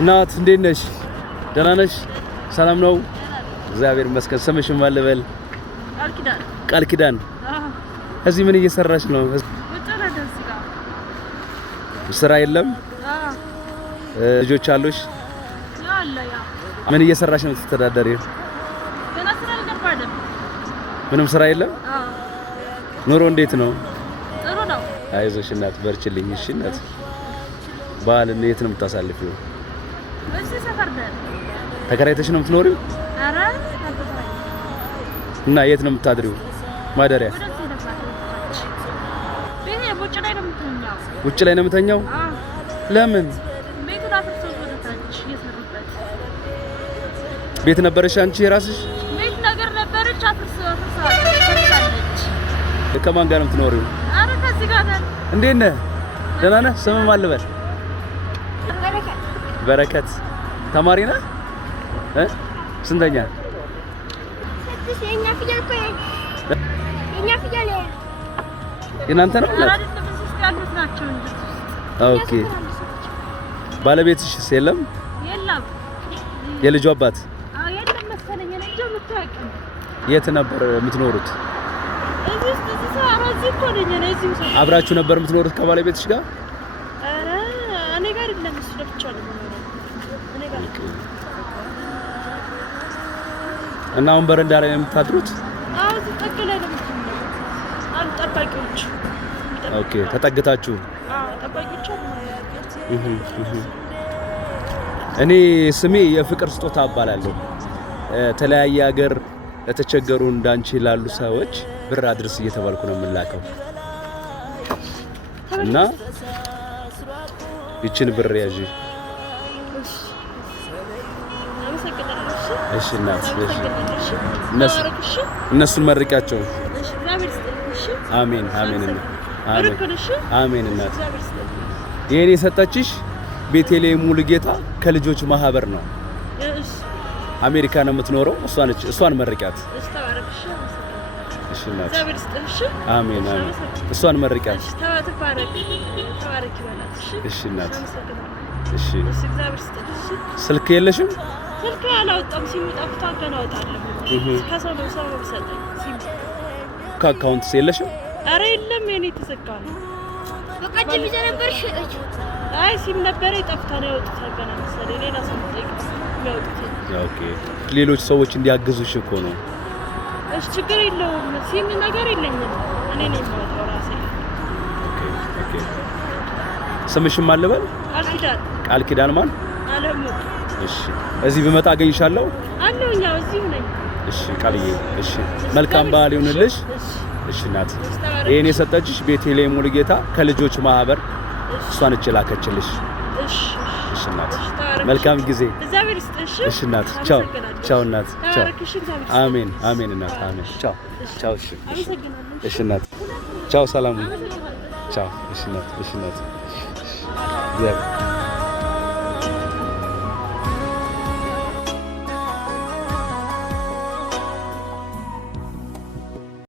እናት እንዴት ነሽ? ደህና ነሽ? ሰላም ነው? እግዚአብሔር ይመስገን። ስምሽን ማን ልበል? ቃል ኪዳን። እዚህ ምን እየሰራሽ ነው? ስራ የለም? ልጆች አሉሽ? ምን እየሰራሽ ነው የምትተዳደሪው? ምንም ስራ የለም? ኑሮ እንዴት ነው? ጥሩ ነው። አይዞሽ እናት በርችልኝ። እሺ እናት በዓልን የት ነው የምታሳልፊው? እዚህ ሰፈር ነን። ተከራይተሽ ነው የምትኖሪው? ኧረ እና የት ነው የምታድሪው? ማደሪያ ውጭ ላይ ነው የምተኛው? ለምን? ቤቱን አፍርሰው ወደታች እየሰሩበት። ቤት ነበረሽ አንቺ የራስሽ? ቤት ነገር ነበረች አፍርሰዋለች። ከማን ጋር ነው የምትኖሪው? ኧረ ከዚህ ጋር ነን። እንዴት ነህ? ደህና ነህ? ስምህ ማን ልበል? በረከት። ተማሪ ነህ? ስንተኛ? የእናንተ ነው? ኦኬ። ባለቤትሽስ የለም? የለም። የልጁ አባት? የለም መሰለኝ። እኔ እንጃ የምታውቂው። የት ነበር የምትኖሩት? እዚህ አብራችሁ ነበር የምትኖሩት ከባለቤትሽ ጋር? ኧረ እኔ ጋር አይደለም፣ እሱ ለብቻ ነው የሚኖረው። እኔ ጋር እና አሁን በረንዳ ላይ ነው የምታድሩት? አዎ፣ ጥግ ላይ ነው የምትኖረው። አሉ ጠባቂዎች። ኦኬ፣ ተጠግታችሁ? አዎ፣ ጠባቂዎች አሉ። እኔ ስሜ የፍቅር ስጦታ እባላለሁ። ተለያየ ሀገር ለተቸገሩ እንዳንቺ ላሉ ሰዎች ብር አድርስ እየተባልኩ ነው የምላከው እና ይችን ብር ያዢ። እሺ እናት፣ እነሱን መርቂያቸው። አሜን አሜን አሜን እናት። ይሄን የሰጠችሽ ቤተልሔም ሙሉጌታ ከልጆች ማህበር ነው። አሜሪካ ነው የምትኖረው። እሷን መርቂያት። እሺ እናት። አሜን አሜን። እሷን መርቂያት። እሺ እናት። እሺ ስልክ የለሽም? ስልክ አላወጣም። ሲሙ ጠፍታ ገና አወጣለሁ። ከሰው ነው ሰው ሰጠኝ። ሲሙ ከአካውንትስ የለሽም? ኧረ የለም፣ የኔ ተዘጋ ነው። በቀደም ይዘህ ነበር ሸጠችው። አይ ሲም ነበር ጠፍታ ነው ያወጡት። ገና መሰለኝ ሌላ ሰው ጠይቅ ያወጡት። ኦኬ፣ ሌሎች ሰዎች እንዲያግዙሽ እኮ ነው። እሺ ችግር የለውም። ሲም ነገር የለኝም፣ እኔ ነኝ የማወጣው ራሴ። ኦኬ ኦኬ። ስምሽም ማን ልበል? ቃል ኪዳን። ቃል ኪዳን ማን? አለሙ። እሺ፣ እዚህ ብመጣ አገኝሻለሁ? አለሁኝ፣ እዚሁ ነኝ። እሺ ቃልዬ፣ እሺ መልካም በዓል ይሁንልሽ። እሺ እናት፣ ይሄን የሰጠችሽ ቤተልሔም ሙሉጌታ ከልጆች ማህበር እሷን ላከችልሽ። እሺ እናት፣ መልካም ጊዜ። እግዚአብሔር ይስጥሽ። እሺ እናት፣ ቻው ቻው እናት፣ ቻው። አሜን አሜን እናት፣ አሜን። ቻው ቻው። እሺ እናት፣ ቻው። ሰላም ቻው። እሺ እናት፣ እሺ እናት።